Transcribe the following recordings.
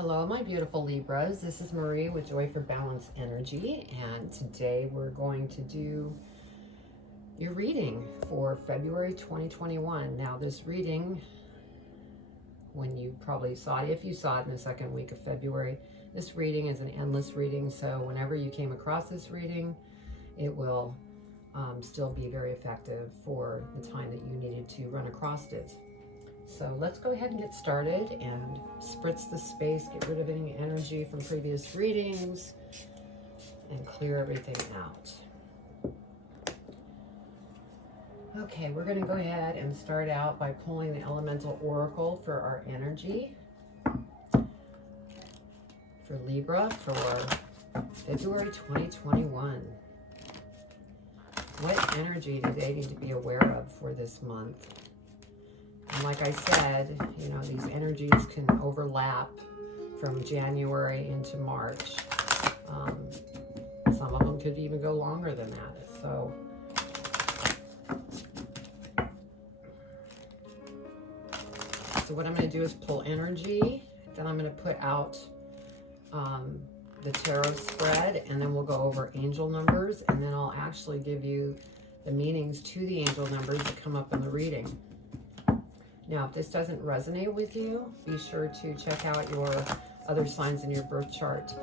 Hello, my beautiful Libras. This is Marie with Joy for Balance Energy, and today we're going to do your reading for February 2021. Now, this reading, when you probably saw it, if you saw it in the second week of February, this reading is an endless reading, so whenever you came across this reading, it will still be very effective for the time that you needed to run across it. So let's go ahead and get started and spritz the space, get rid of any energy from previous readings, and clear everything out. Okay, we're going to go ahead and start out by pulling the Elemental Oracle for our energy for Libra for February 2021. What energy do they need to be aware of for this month? And like I said, you know, these energies can overlap from January into March. Some of them could even go longer than that. So what I'm going to do is pull energy. Then I'm going to put out the tarot spread, and then we'll go over angel numbers, and then I'll actually give you the meanings to the angel numbers that come up in the reading. Now, if this doesn't resonate with you, be sure to check out your other signs in your birth chart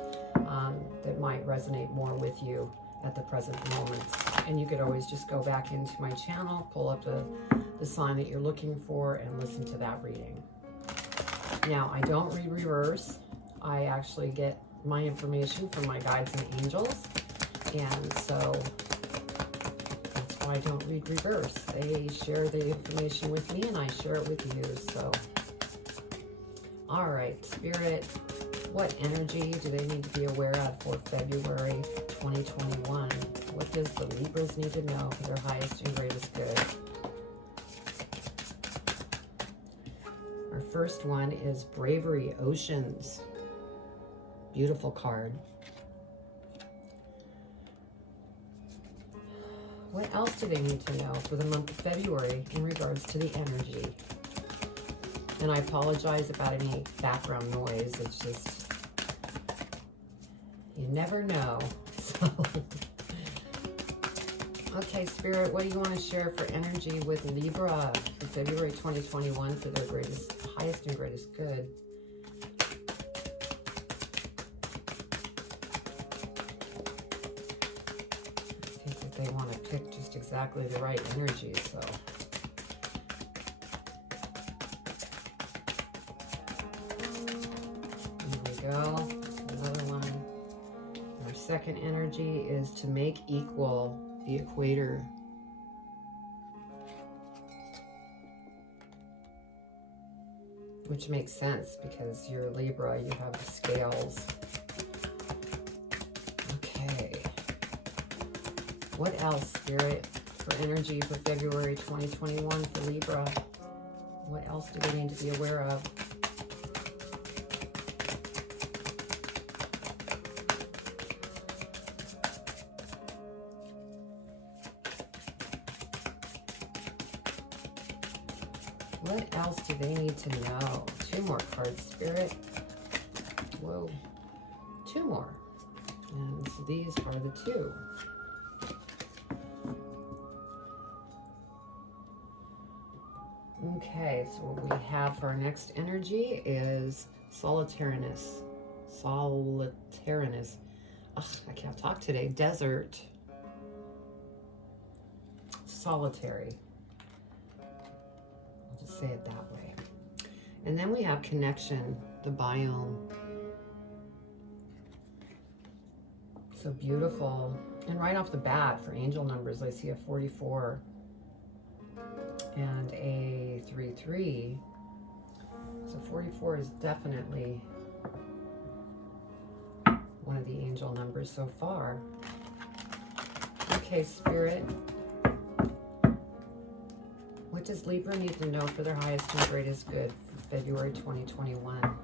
that might resonate more with you at the present moment. And you could always just go back into my channel, pull up the sign that you're looking for, and listen to that reading. Now, I don't read reverse. I actually get my information from my guides and angels. And so I don't read reverse. They share the information with me and I share it with you. So, all right, Spirit, what energy do they need to be aware of for February 2021? What does the Libras need to know for their highest and greatest good? Our first one is Bravery Oceans. Beautiful card. What else do they need to know for the month of February in regards to the energy? And I apologize about any background noise. It's just, you never know. So, okay, Spirit, what do you want to share for energy with Libra for February 2021 for their highest and greatest good? They want to pick just exactly the right energy, so. There we go, another one. Our second energy is to make equal the equator. Which makes sense because you're Libra, you have the scales. What else, Spirit, for energy for February 2021 for Libra? What else do they need to be aware of? What else do they need to know? Two more cards, Spirit. Whoa. Two more. And so these are the two. Okay, so what we have for our next energy is solitariness. Solitariness. Ugh, I can't talk today. Desert. Solitary. I'll just say it that way. And then we have connection, the biome. So beautiful. And right off the bat, for angel numbers, I see a 44. And a 3-3. So 44 is definitely one of the angel numbers so far. Okay, Spirit. What does Libra need to know for their highest and greatest good for February 2021?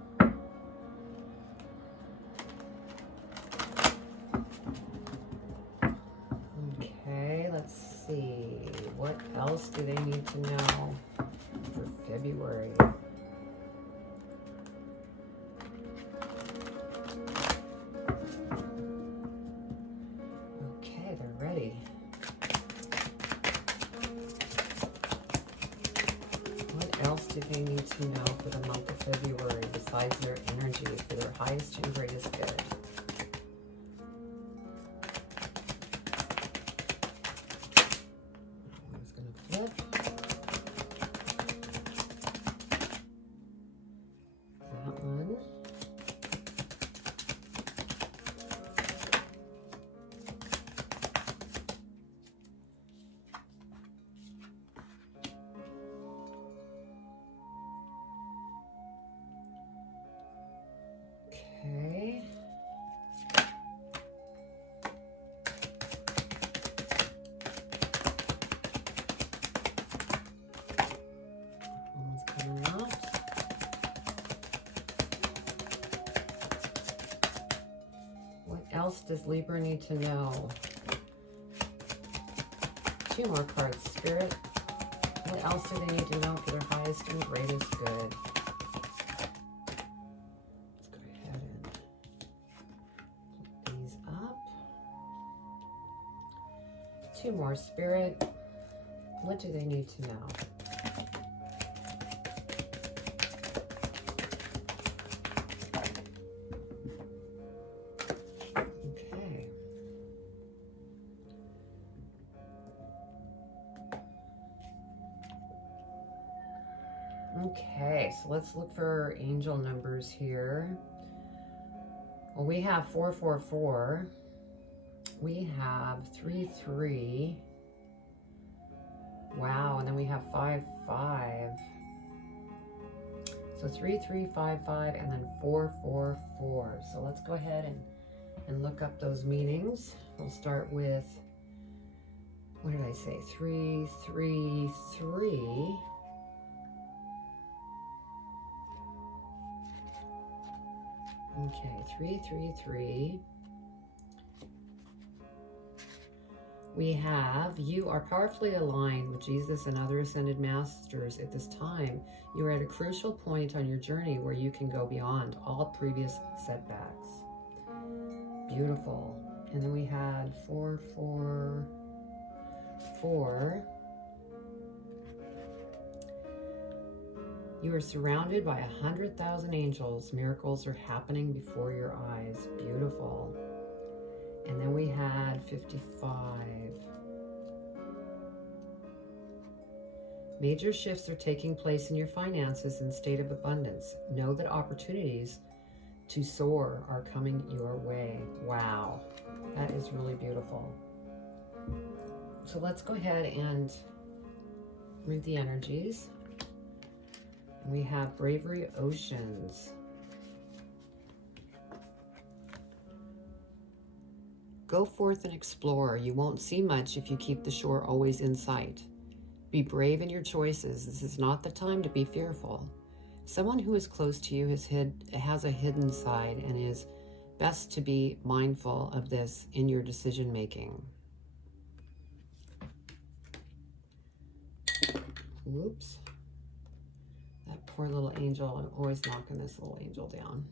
Okay, let's see. What else do they need to know for February? do they need to know for the month of February besides their energy for their highest and greatest good? I'm just going to flip. That one. Okay. One's coming out. What else does Libra need to know? 2 more cards, Spirit. What else do they need to know for their highest and greatest good? Two more, Spirit. What do they need to know? Okay. Okay, so let's look for angel numbers here. Well, we have 444. We have 33. Wow, and then we have 55. So 3355 and then 444. So let's go ahead and look up those meanings. We'll start with, what did I say? 333. Okay, 333. We have, you are powerfully aligned with Jesus and other ascended masters at this time. You are at a crucial point on your journey where you can go beyond all previous setbacks. Beautiful. And then we had 444. You are surrounded by 100,000 angels. Miracles are happening before your eyes. Beautiful. And then we had 55. Major shifts are taking place in your finances and state of abundance. Know that opportunities to soar are coming your way. Wow, that is really beautiful. So let's go ahead and read the energies. We have Bravery Oceans. Go forth and explore. You won't see much if you keep the shore always in sight. Be brave in your choices. This is not the time to be fearful. Someone who is close to you has a hidden side, and it is best to be mindful of this in your decision making. Whoops. That poor little angel. I'm always knocking this little angel down.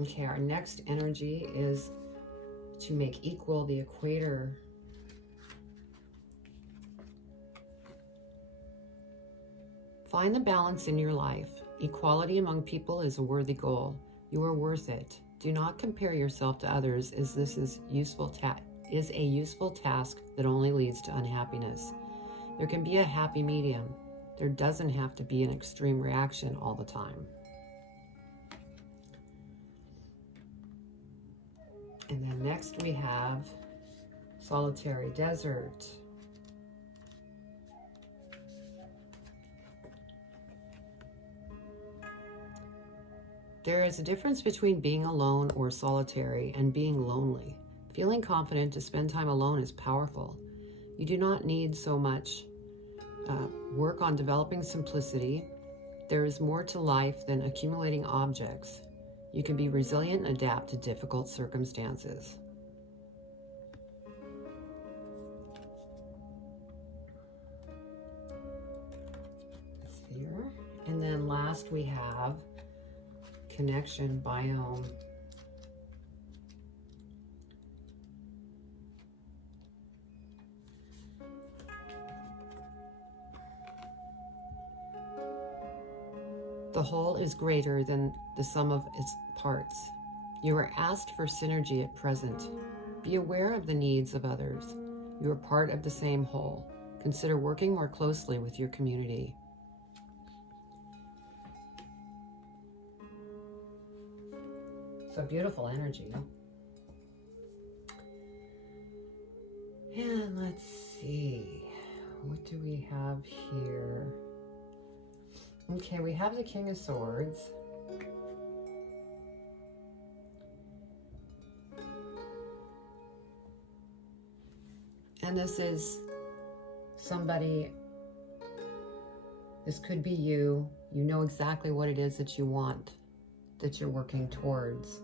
Okay, our next energy is to make equal the equator. Find the balance in your life. Equality among people is a worthy goal. You are worth it. Do not compare yourself to others, as this is a useful task that only leads to unhappiness. There can be a happy medium. There doesn't have to be an extreme reaction all the time. And then next we have Solitary Desert. There is a difference between being alone or solitary and being lonely. Feeling confident to spend time alone is powerful. You do not need so much work on developing simplicity. There is more to life than accumulating objects. You can be resilient and adapt to difficult circumstances. Here. And then last we have Connection Biome. The whole is greater than the sum of its parts. You are asked for synergy at present. Be aware of the needs of others. You are part of the same whole. Consider working more closely with your community. So beautiful energy. And let's see, what do we have here? Okay, we have the King of Swords. And this is somebody, this could be you. You know exactly what it is that you want, that you're working towards.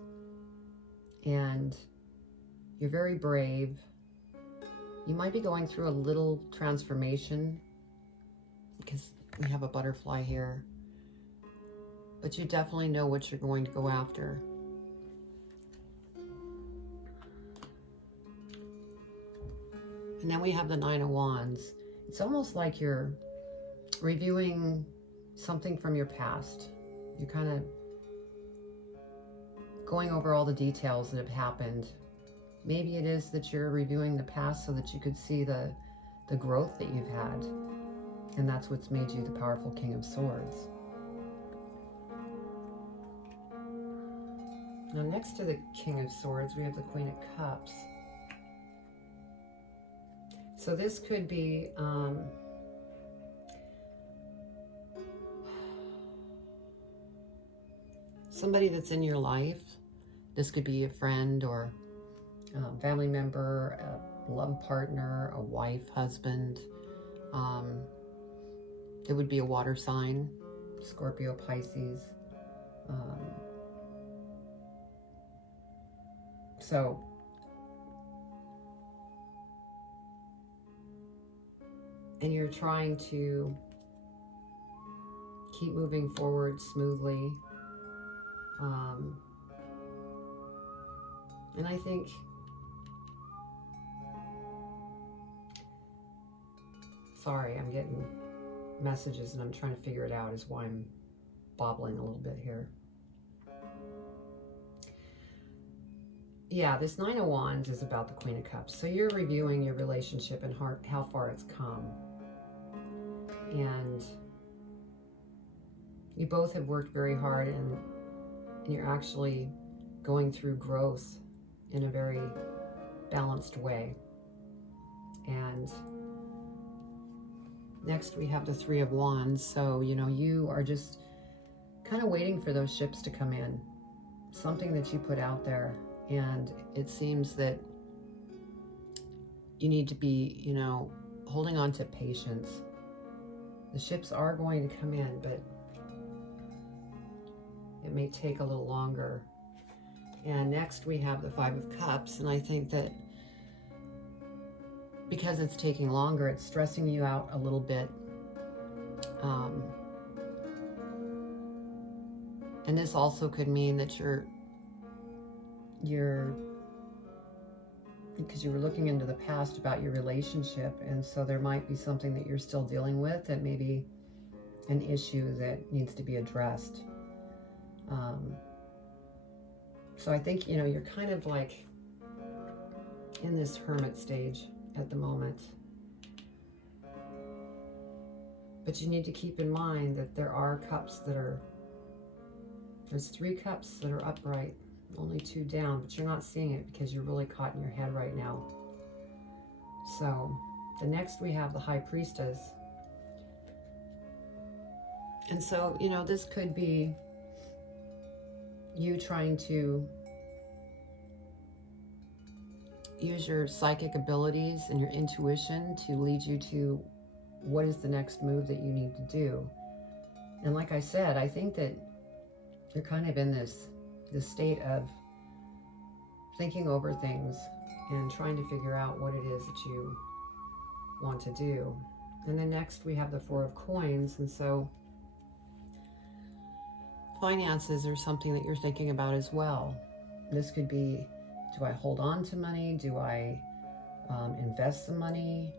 And you're very brave. You might be going through a little transformation because we have a butterfly here. But you definitely know what you're going to go after. And then we have the Nine of Wands. It's almost like you're reviewing something from your past. You're kind of going over all the details that have happened. Maybe it is that you're reviewing the past so that you could see the growth that you've had. And that's what's made you the powerful King of Swords. Now next to the King of Swords, we have the Queen of Cups. So this could be somebody that's in your life. This could be a friend or a family member, a love partner, a wife, husband. It would be a water sign, Scorpio, Pisces. And you're trying to keep moving forward smoothly. And I think sorry, I'm getting messages and I'm trying to figure it out, is why I'm bobbling a little bit here. Yeah, this Nine of Wands is about the Queen of Cups. So you're reviewing your relationship and how far it's come. And you both have worked very hard, and you're actually going through growth in a very balanced way. And next we have the Three of Wands. So, you know, you are just kind of waiting for those ships to come in. Something that you put out there. And it seems that you need to be, you know, holding on to patience. The ships are going to come in, but it may take a little longer. And next we have the Five of Cups. And I think that because it's taking longer, it's stressing you out a little bit. And this also could mean that you're because you were looking into the past about your relationship, and so there might be something that you're still dealing with, that may be an issue that needs to be addressed. So I think, you know, you're kind of like in this hermit stage at the moment. But you need to keep in mind that there are cups that are, there's 3 cups that are upright, only 2 down, but you're not seeing it because you're really caught in your head right now. So the next we have the High Priestess. And so, you know, this could be you trying to use your psychic abilities and your intuition to lead you to what is the next move that you need to do. And like I said, I think that you're kind of in this state of thinking over things and trying to figure out what it is that you want to do. And then next we have the Four of Coins. And so finances are something that you're thinking about as well. This could be, do I hold on to money? Do I invest some money?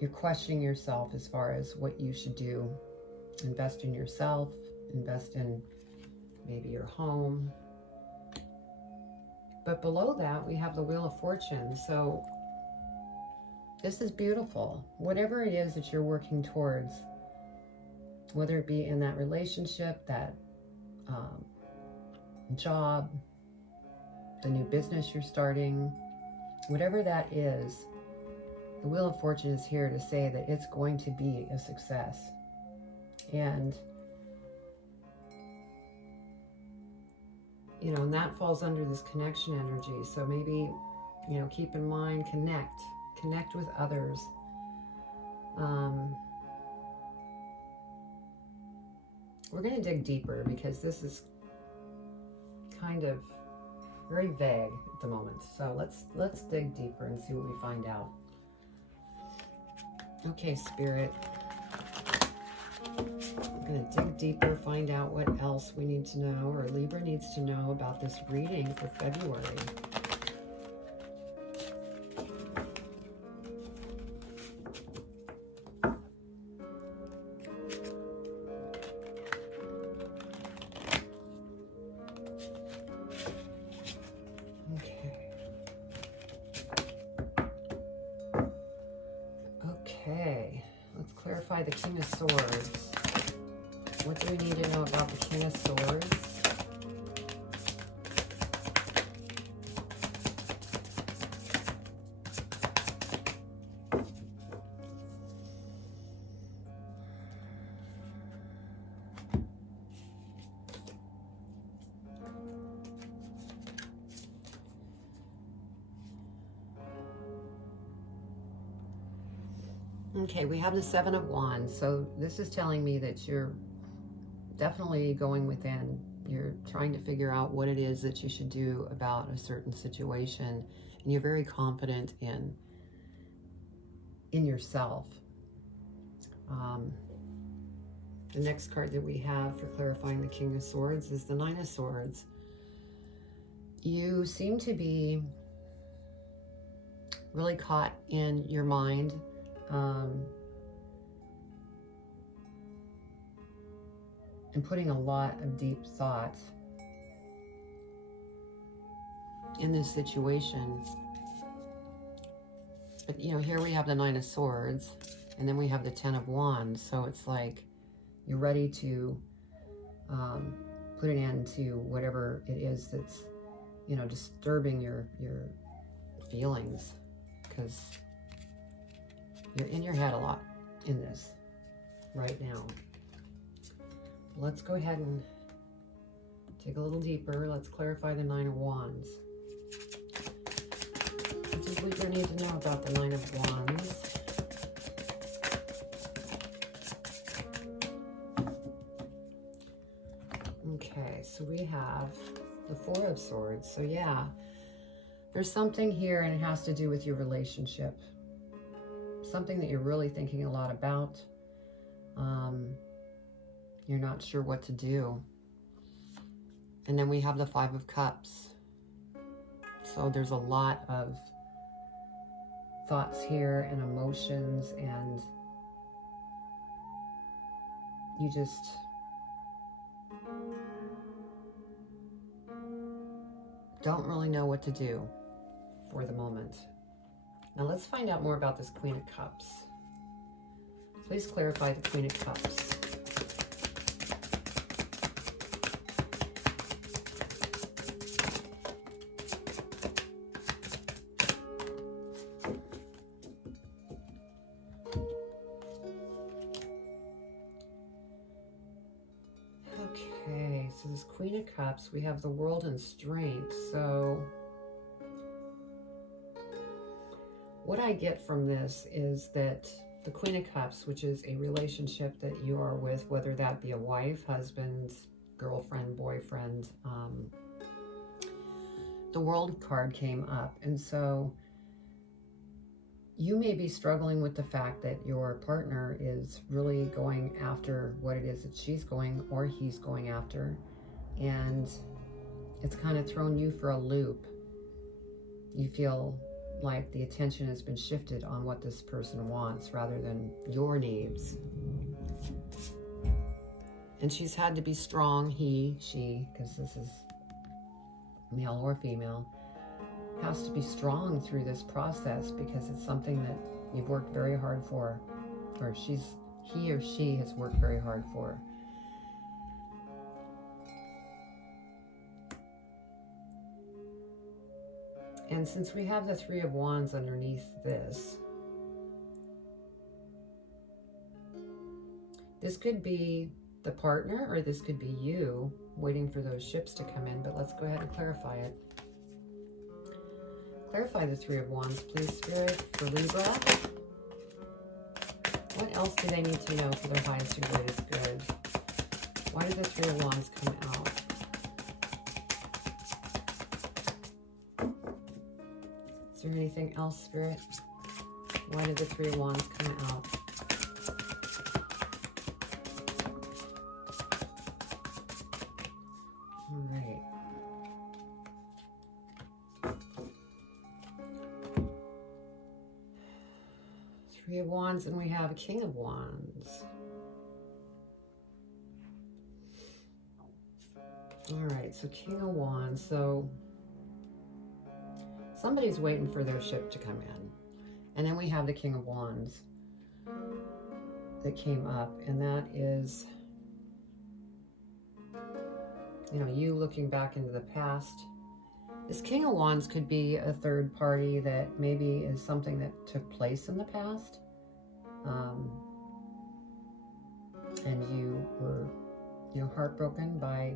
You're questioning yourself as far as what you should do Invest in yourself, invest in maybe your home. But below that, we have the Wheel of Fortune. So this is beautiful. Whatever it is that you're working towards, whether it be in that relationship, that job, the new business you're starting, whatever that is, the Wheel of Fortune is here to say that it's going to be a success. And, you know, and that falls under this connection energy. So maybe, you know, keep in mind, connect with others. We're going to dig deeper because this is kind of very vague at the moment. So let's dig deeper and see what we find out. Okay, Spirit. I'm going to dig deeper, find out what else we need to know, or Libra needs to know about this reading for February. Okay, let's clarify the King of Swords. What do we need to know about the King of Swords? Okay, we have the Seven of Wands. So this is telling me that you're definitely going within. You're trying to figure out what it is that you should do about a certain situation. And you're very confident in yourself. The next card that we have for clarifying the King of Swords is the Nine of Swords. You seem to be really caught in your mind. And putting a lot of deep thought in this situation. But, you know, here we have the Nine of Swords, and then we have the Ten of Wands. So it's like you're ready to put an end to whatever it is that's, you know, disturbing your feelings, because you're in your head a lot in this right now. Let's go ahead and dig a little deeper. Let's clarify the Nine of Wands. What does Libra need to know about the Nine of Wands? Okay, so we have the Four of Swords. So yeah, there's something here, and it has to do with your relationship. Something that you're really thinking a lot about. You're not sure what to do. And then we have the Five of Cups. So there's a lot of thoughts here and emotions, and you just don't really know what to do for the moment. Now let's find out more about this Queen of Cups. Please clarify the Queen of Cups. Okay, so this Queen of Cups, we have the World and Strength. So what I get from this is that the Queen of Cups, which is a relationship that you are with, whether that be a wife, husband, girlfriend, boyfriend, the World card came up. And so you may be struggling with the fact that your partner is really going after what it is that she's going or he's going after. And it's kind of thrown you for a loop. You feel like the attention has been shifted on what this person wants rather than your needs. And she's had to be strong, he, she, because this is male or female, has to be strong through this process because it's something that you've worked very hard for, or he or she has worked very hard for. And since we have the Three of Wands underneath this, this could be the partner or this could be you waiting for those ships to come in, but let's go ahead and clarify it. Clarify the Three of Wands, please, Spirit, for Libra. What else do they need to know for their highest and greatest good? Why did the Three of Wands come out? Is there anything else, Spirit? Why did the Three of Wands come out? All right. Three of Wands, and we have a King of Wands. All right, so King of Wands. So somebody's waiting for their ship to come in. And then we have the King of Wands that came up, and that is, you know, you looking back into the past. This King of Wands could be a third party that maybe is something that took place in the past. And you were, you know, heartbroken by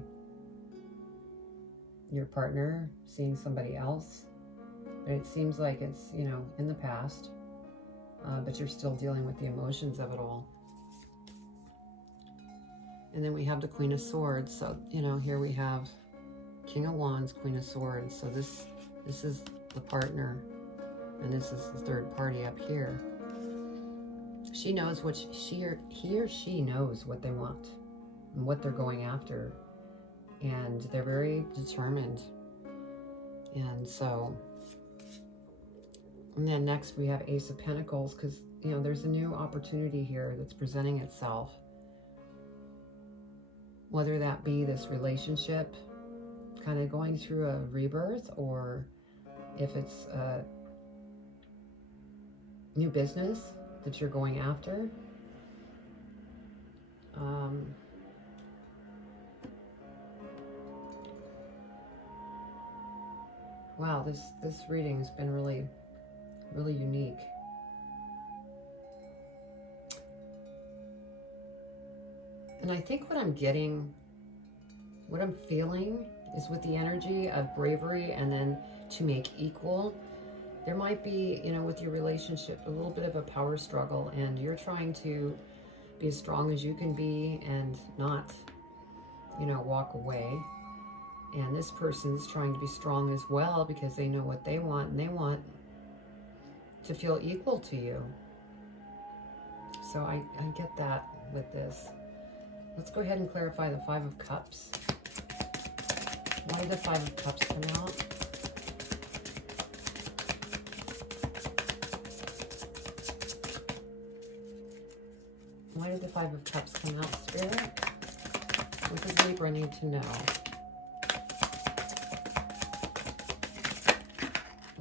your partner seeing somebody else. But it seems like it's, you know, in the past, but you're still dealing with the emotions of it all. And then we have the Queen of Swords. So, you know, here we have King of Wands, Queen of Swords. So this is the partner, and this is the third party up here. She knows what he or she knows what they want and what they're going after, and they're very determined. And so, and then next we have Ace of Pentacles, because, you know, there's a new opportunity here that's presenting itself. Whether that be this relationship kind of going through a rebirth, or if it's a new business that you're going after. Wow, this reading has been really, really unique. And I think what I'm getting, what I'm feeling is with the energy of bravery and then to make equal, there might be, you know, with your relationship, a little bit of a power struggle, and you're trying to be as strong as you can be and not, you know, walk away. And this person is trying to be strong as well because they know what they want, and they want to feel equal to you. So I get that with this. Let's go ahead and clarify the Five of Cups. Why did the Five of Cups come out? Why did the Five of Cups come out, Spirit? What does Libra need to know?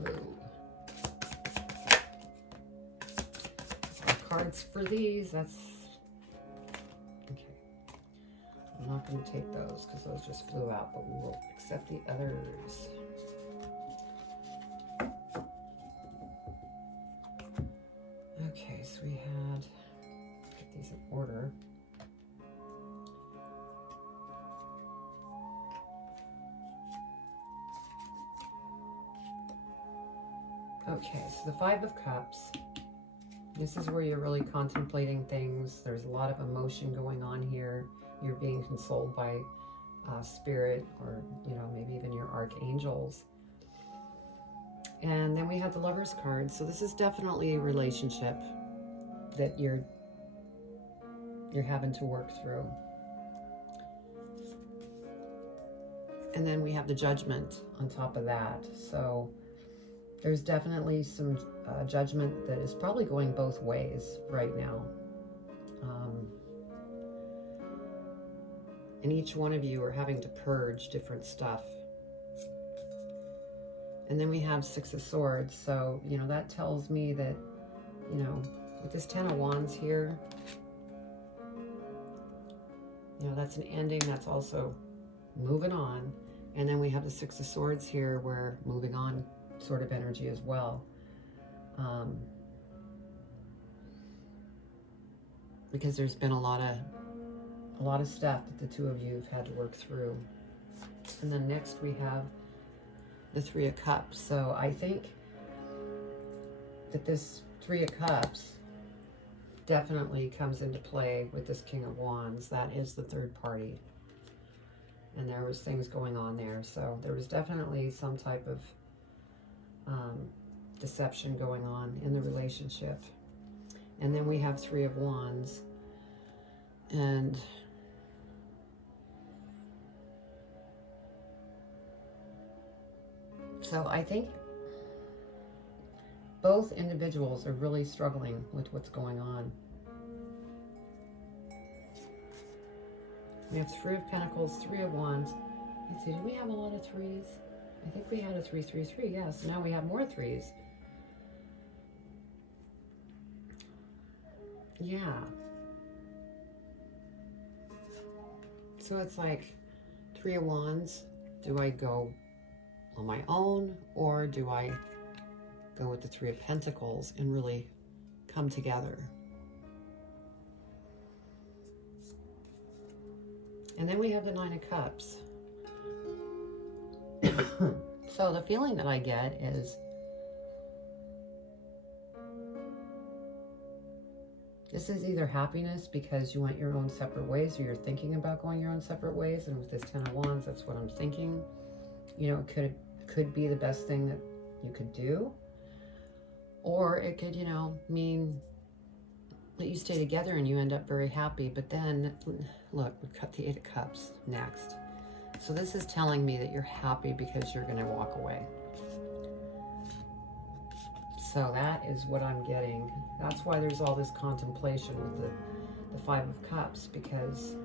Ooh. Our cards for these, that's... Okay. I'm not going to take those because those just flew out, but we will accept the others. Okay, so we had... Get these in order. Okay, so the Five of Cups, this is where you're really contemplating things. There's a lot of emotion going on here. You're being consoled by spirit, or, you know, maybe even your archangels. And then we have the Lover's card. So this is definitely a relationship that you're having to work through. And then we have the Judgment on top of that. So there's definitely some judgment that is probably going both ways right now. And each one of you are having to purge different stuff. And then we have Six of Swords. So, you know, that tells me that, you know, with this Ten of Wands here, you know, that's an ending. That's also moving on. And then we have the Six of Swords here, where moving on sort of energy as well. Because there's been a lot of stuff that the two of you have had to work through. And then next we have the Three of Cups. So I think that this Three of Cups definitely comes into play with this King of Wands. That is the third party. And there was things going on there. So there was definitely some type of deception going on in the relationship. And then we have Three of Wands. And so I think both individuals are really struggling with what's going on. We have Three of Pentacles, Three of Wands. Let's see, did we have a lot of threes? I think we had a 3-3-3, yes. Now we have more threes. Yeah. So it's like Three of Wands. Do I go on my own, or do I go with the Three of Pentacles and really come together? And then we have the Nine of Cups. So the feeling that I get is this is either happiness because you went your own separate ways, or you're thinking about going your own separate ways. And with this Ten of Wands, that's what I'm thinking. You know, it could be the best thing that you could do. Or it could, you know, mean that you stay together and you end up very happy. But then, look, we've got the Eight of Cups next. So this is telling me that you're happy because you're going to walk away. So that is what I'm getting. That's why there's all this contemplation with the Five of Cups, because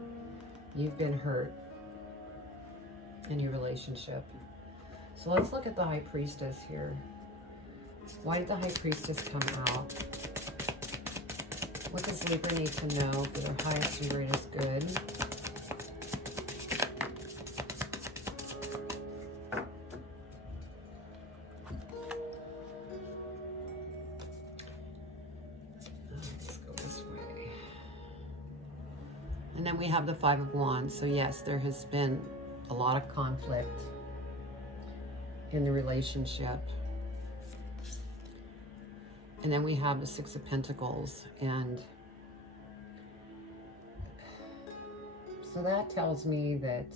you've been hurt in your relationship. So let's look at the High Priestess here. Why did the High Priestess come out? What does Libra need to know for their highest and greatest good? Let's go this way. And then we have the Five of Wands. So yes, there has been a lot of conflict in the relationship. And then we have the Six of Pentacles. And so that tells me that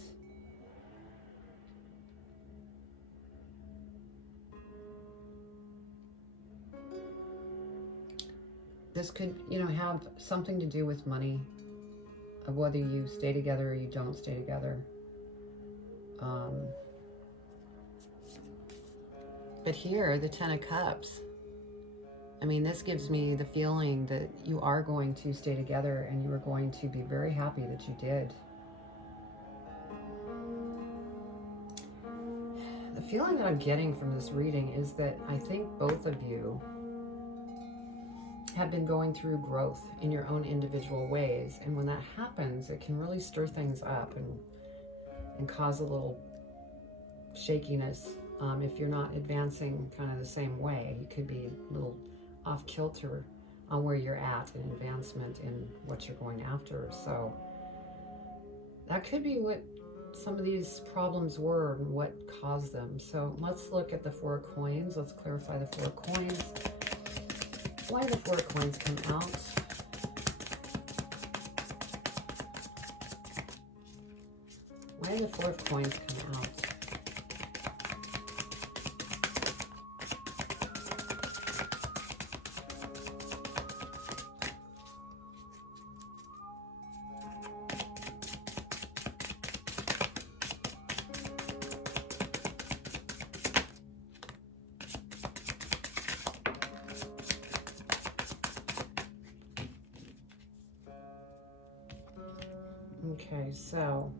this could, you know, have something to do with money, of whether you stay together or you don't stay together. But here, the Ten of Cups, I mean, this gives me the feeling that you are going to stay together and you are going to be very happy that you did. The feeling that I'm getting from this reading is that I think both of you have been going through growth in your own individual ways. And when that happens, it can really stir things up and cause a little shakiness. If you're not advancing kind of the same way, you could be a little off kilter on where you're at in advancement in what you're going after. So that could be what some of these problems were and what caused them. So let's look at the Four of Coins. Let's clarify the Four of Coins. Why did the Four of Coins come out? Why did the Four of Coins come out? Okay, so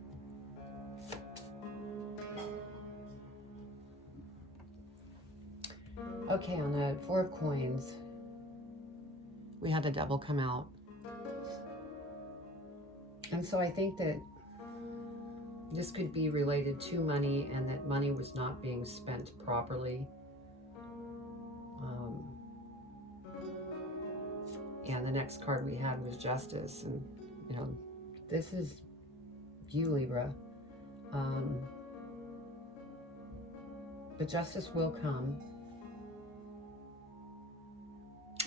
Okay, on the Four of Coins, we had the Devil come out. And so I think that this could be related to money, and that money was not being spent properly. And the next card we had was Justice. And, you know, this is you, Libra. But justice will come.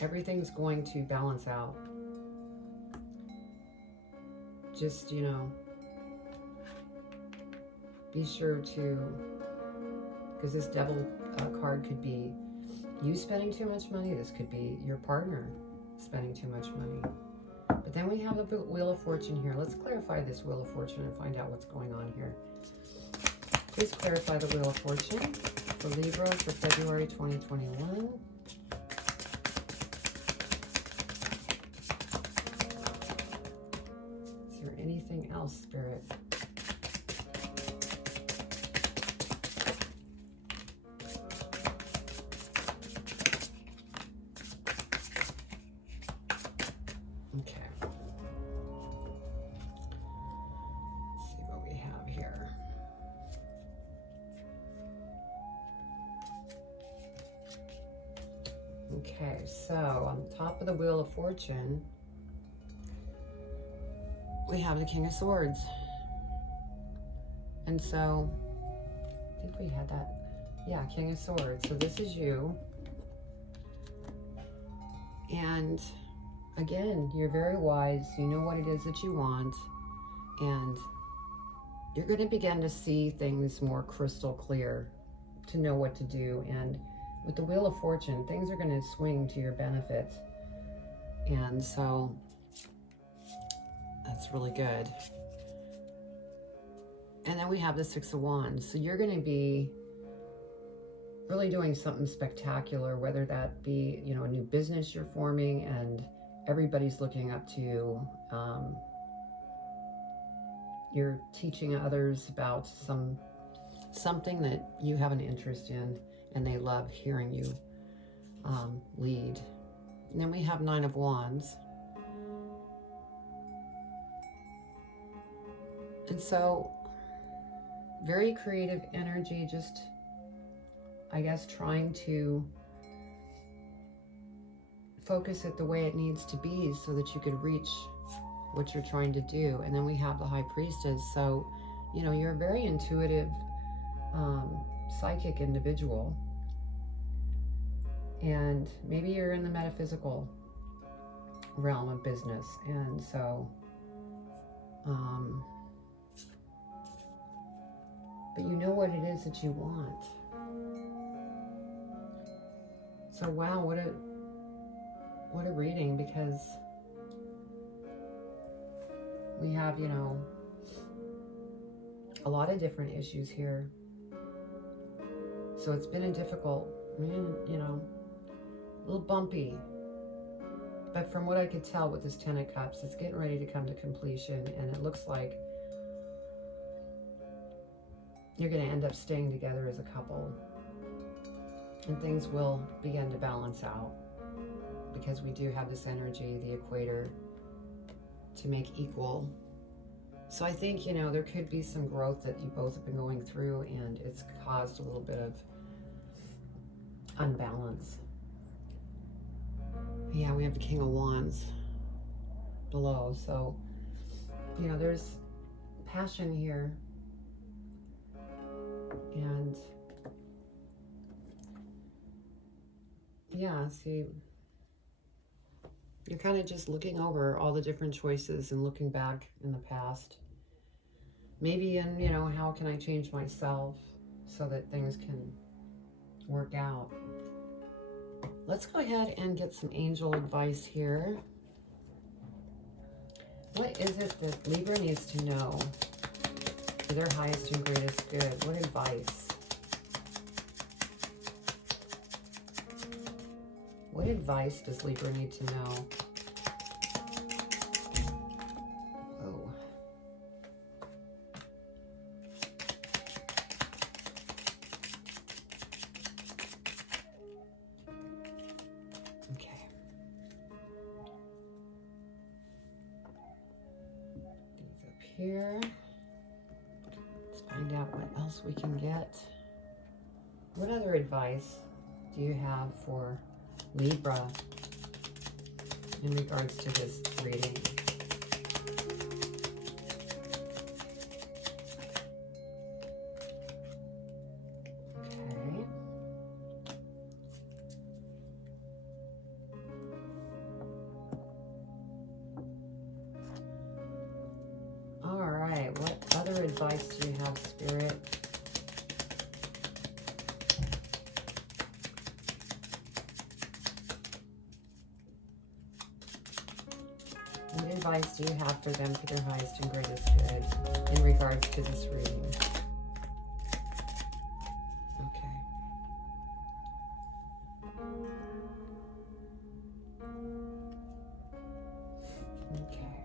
Everything's going to balance out. Just, you know, be sure to, because this Devil card could be you spending too much money. This could be your partner spending too much money. But then we have the Wheel of Fortune here. Let's clarify this Wheel of Fortune and find out what's going on here. Please clarify the Wheel of Fortune for Libra for February 2021. Is there anything else, Spirit? Okay. Let's see what we have here. Okay, so on top of the Wheel of Fortune, we have the King of Swords. And so, I think we had that. Yeah, King of Swords. So this is you. And again, you're very wise. You know what it is that you want. And you're going to begin to see things more crystal clear, to know what to do. And with the Wheel of Fortune, things are going to swing to your benefit. And so that's really good. And then we have the Six of Wands. So you're going to be really doing something spectacular, whether that be, you know, a new business you're forming and everybody's looking up to you. You're teaching others about something that you have an interest in, and they love hearing you lead. And then we have Nine of Wands. And so, very creative energy, just, I guess, trying to focus it the way it needs to be so that you could reach what you're trying to do. And then we have the High Priestess. So, you know, you're a very intuitive, psychic individual. And maybe you're in the metaphysical realm of business. And so, but you know what it is that you want. So wow, what a reading, because we have, you know, a lot of different issues here. So it's been a difficult, you know, a little bumpy. But from what I could tell with this Ten of Cups, it's getting ready to come to completion, and it looks like you're going to end up staying together as a couple. And things will begin to balance out, because we do have this energy, the equator, to make equal. So I think, you know, there could be some growth that you both have been going through, and it's caused a little bit of unbalance. Yeah, we have the King of Wands below. So, you know, there's passion here. And yeah, see, you're kind of just looking over all the different choices and looking back in the past. Maybe in, you know, how can I change myself so that things can work out? Let's go ahead and get some angel advice here. What is it that Libra needs to know for their highest and greatest good? What advice? What advice does Libra need to know? Oh. here. Let's find out what else we can get. What other advice do you have for Libra in regards to this reading? Okay. All right, what other advice do you have, Spirit? What advice do you have for them for their highest and greatest good in regards to this reading? Okay. Okay.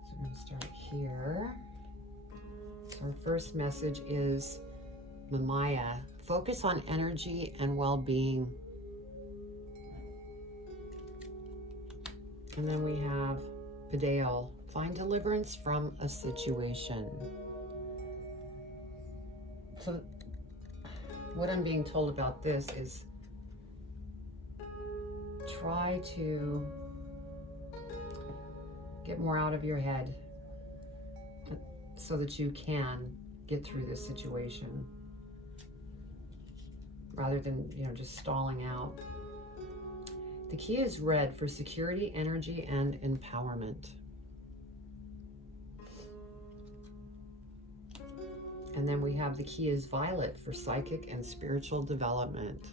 So we're going to start here. So our first message is Maya. Focus on energy and well-being. And then we have Padale. Find deliverance from a situation. So what I'm being told about this is try to get more out of your head so that you can get through this situation rather than, just stalling out. The key is red for security, energy, and empowerment. And then we have the key is violet for psychic and spiritual development.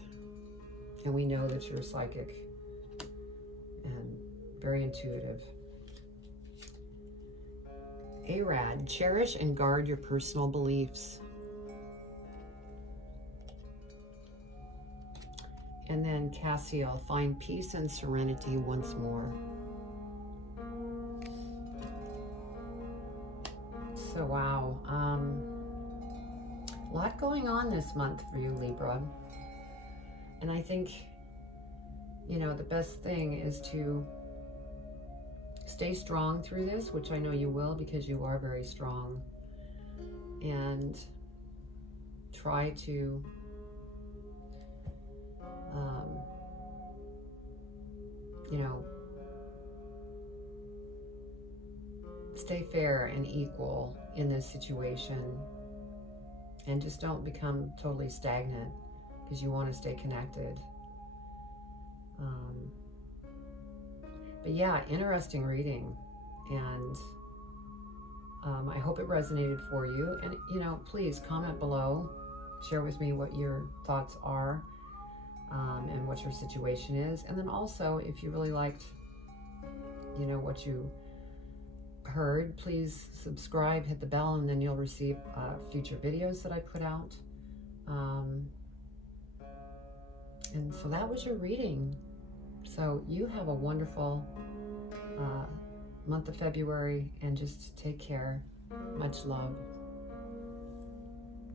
And we know that you're psychic and very intuitive. Arad, cherish and guard your personal beliefs. And then Cassiel, find peace and serenity once more. So wow, a lot going on this month for you, Libra. And I think, the best thing is to stay strong through this, which I know you will because you are very strong. And try to stay fair and equal in this situation, and just don't become totally stagnant because you want to stay connected. But yeah, interesting reading, and I hope it resonated for you. And please comment below, share with me what your thoughts are. And what your situation is. And then also, if you really liked, what you heard, please subscribe, hit the bell, and then you'll receive future videos that I put out. And so that was your reading. So you have a wonderful month of February, and just take care. Much love.